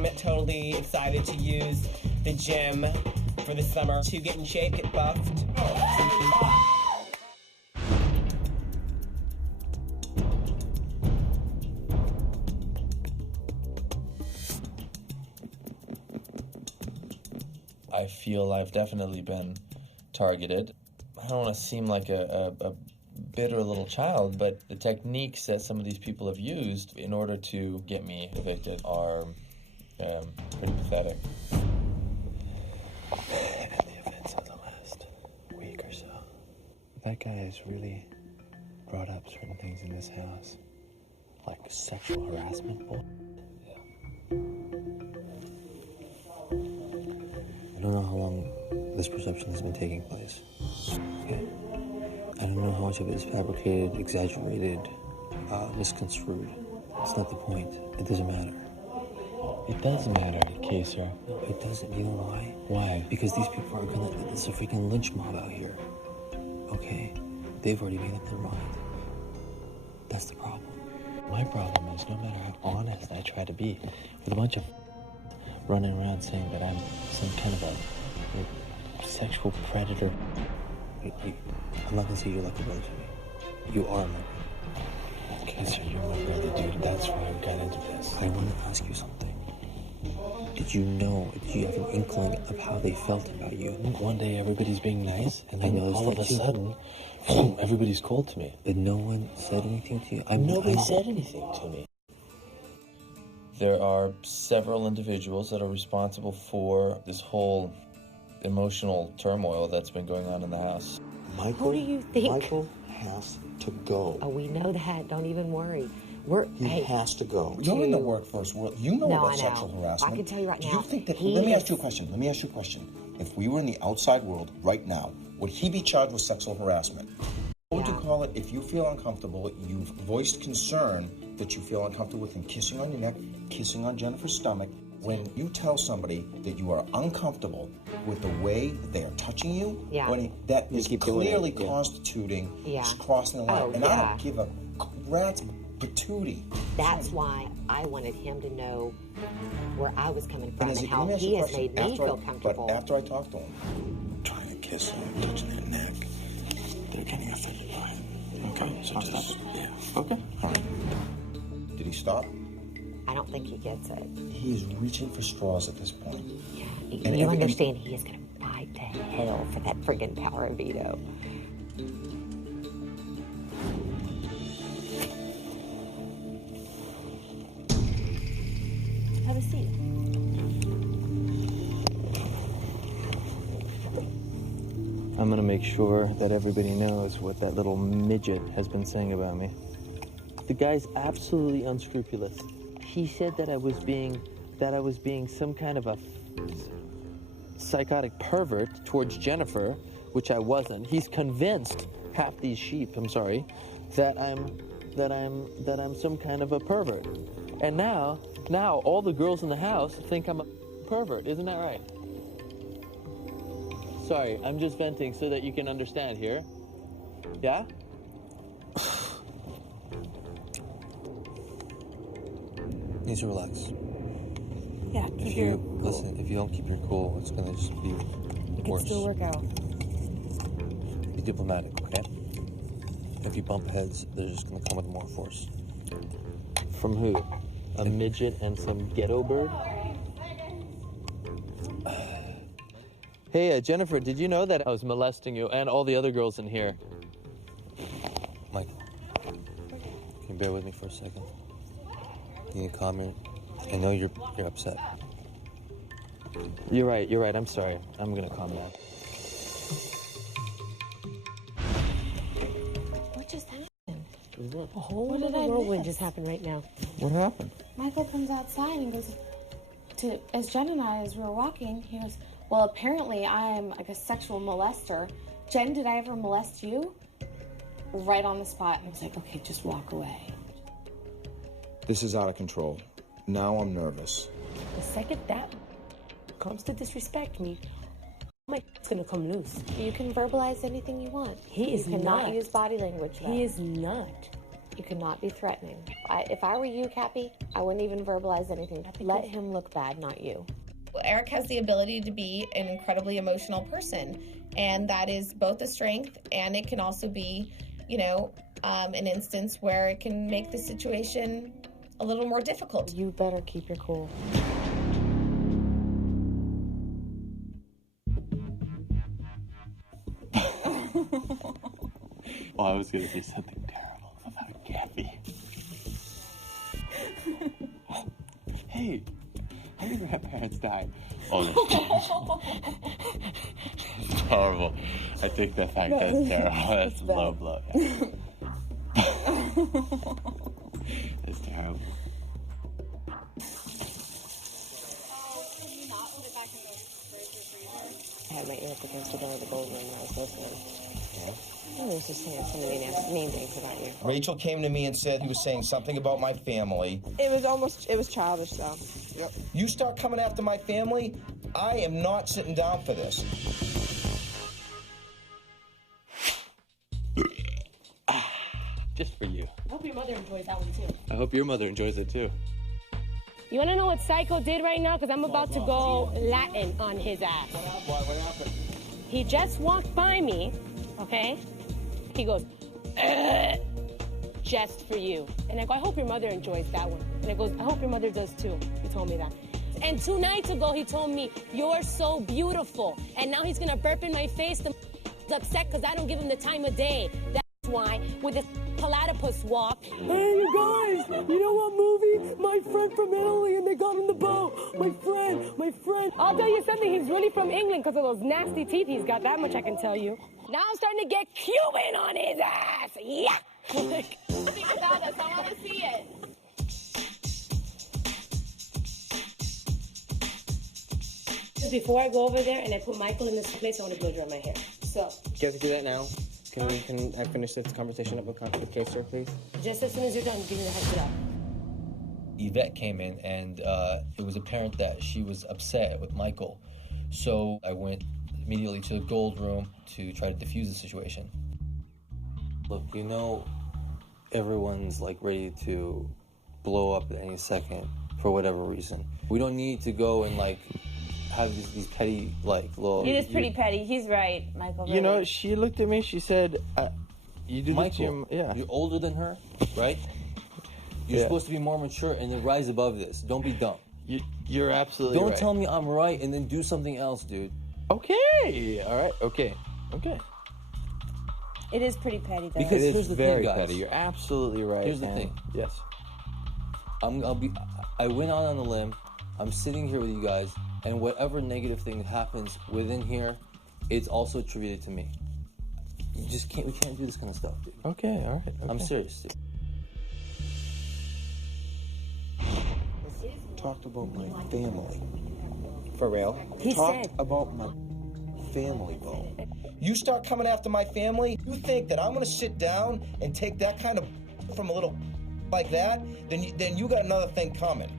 I'm totally excited to use the gym for the summer to get in shape, get buffed. I feel I've definitely been targeted. I don't want to seem like a bitter little child, but the techniques that some of these people have used in order to get me evicted are pretty pathetic. And the events of the last week or so. That guy has really brought up certain things in this house, like sexual harassment. I don't know how long this perception has been taking place. Okay? I don't know how much of it is fabricated, exaggerated, misconstrued. It's not the point. It doesn't matter. It does matter, Kaser. No, it doesn't. You know why? Why? Because these people are gonna... It's a freaking lynch mob out here. Okay? They've already made up their mind. That's the problem. My problem is no matter how honest I try to be, with a bunch of running around saying that I'm some kind of a sexual predator. I'm not gonna say you're like a brother to me. You are my brother. Kaser, you're my brother, dude. That's why we got into this. I want to ask you something. Did you have an inkling of how they felt about you? One day everybody's being nice, and then all of a sudden, everybody's cold to me. Did no one said anything to you? Nobody said anything to me. There are several individuals that are responsible for this whole emotional turmoil that's been going on in the house. Who do you think? Michael has to go. Oh, we know that. Don't even worry. He has to go. You're in the workforce world. You know about sexual harassment. I can tell you right now. Do you think that... Let me ask you a question. If we were in the outside world right now, would he be charged with sexual harassment? What would you call it if you feel uncomfortable, you've voiced concern that you feel uncomfortable with him kissing on your neck, kissing on Jennifer's stomach? When you tell somebody that you are uncomfortable with the way that they are touching you, that is clearly constituting crossing the line. And I don't give a rat's patootie. That's why I wanted him to know where I was coming from and how he has made me feel comfortable. But after I talked to him, trying to kiss them, touching their neck, they're getting offended by it. Okay, so just... Yeah. Okay. All right. Did he stop? I don't think he gets it. He is reaching for straws at this point. Yeah, you understand he is going to fight to hell for that friggin' power of veto. Have a seat. I'm gonna make sure that everybody knows what that little midget has been saying about me. The guy's absolutely unscrupulous. He said that I was being some kind of a psychotic pervert towards Jennifer, which I wasn't. He's convinced half these sheep, that I'm some kind of a pervert. And now all the girls in the house think I'm a pervert. Isn't that right? Sorry, I'm just venting so that you can understand here. Yeah? You need to relax. Yeah, if you don't keep your cool, it's gonna just be worse. It can still work out. Be diplomatic, okay? If you bump heads, they're just gonna come with more force. From who? A midget and some ghetto bird? Hey, Jennifer, did you know that I was molesting you and all the other girls in here? Mike, can you bear with me for a second? You need to calm your... I know you're upset. You're right. I'm sorry. I'm gonna calm down. What just happened? A whole whirlwind just happened right now. What happened? Michael comes outside and goes as Jen and I, as we were walking, he goes, well, apparently I'm like a sexual molester. Jen, did I ever molest you? Right on the spot. And I was like, okay, just walk away. This is out of control. Now I'm nervous. The second that comes to disrespect me, my it's gonna come loose. You can verbalize anything you want. You cannot use body language. He is not. You cannot be threatening. If I were you, Cappy, I wouldn't even verbalize anything. Let him look bad, not you. Eric has the ability to be an incredibly emotional person, and that is both a strength, and it can also be, you know, an instance where it can make the situation a little more difficult. You better keep your cool. Well, I was going to say something terrible about Cappy. Hey, how did your grandparents die? Oh, that's horrible. I take that back. That's terrible. That's a low blow. That's terrible. I had my ear up against the door of the gold room and I was listening. Yeah. He was just saying so many mean things about you. Rachel came to me and said he was saying something about my family. It was childish though. Yep. You start coming after my family, I am not sitting down for this. Just for you. I hope your mother enjoys that one too. I hope your mother enjoys it too. You want to know what Psycho did right now? Because I'm about to go Latin on his ass. What happened? He just walked by me, okay? He goes, just for you. And I go, I hope your mother enjoys that one. And I goes, I hope your mother does too. He told me that. And 2 nights ago, he told me, you're so beautiful. And now he's going to burp in my face. The upset because I don't give him the time of day. That's why, with this platypus walk. Hey, you guys, you know what movie? My friend from Italy, and they got on the boat. My friend. I'll tell you something, he's really from England because of those nasty teeth he's got. That much I can tell you. Now I'm starting to get Cuban on his ass. Yeah. Like, without us, I want to see it. Before I go over there and I put Michael in this place, I want to blow dry my hair. So. Do you have to do that now? Can I finish this conversation up with Kaiser, please? Just as soon as you're done, give me the heads up. Yvette came in, and it was apparent that she was upset with Michael. So I went immediately to the gold room to try to defuse the situation. Look, you know, everyone's like ready to blow up at any second for whatever reason. We don't need to go and like have these petty like little. It is pretty petty. He's right, Michael. You know, she looked at me. She said, "You do this to your, yeah. You're older than her, right? You're supposed to be more mature and then rise above this. Don't be dumb. You're absolutely right. Don't tell me I'm right and then do something else, dude. Okay. All right. Okay. It is pretty petty, though. Because it here's is the very thing, guys. petty. You're absolutely right. Here's the thing. Yes. I went out on a limb. I'm sitting here with you guys, and whatever negative thing happens within here, it's also attributed to me. You just can't. We can't do this kind of stuff, dude. Okay. All right. Okay. I'm serious, dude. Talked about my family. For real? He Talked said about my family, bro. You start coming after my family, you think that I'm gonna sit down and take that kind of from a little like that, then you got another thing coming.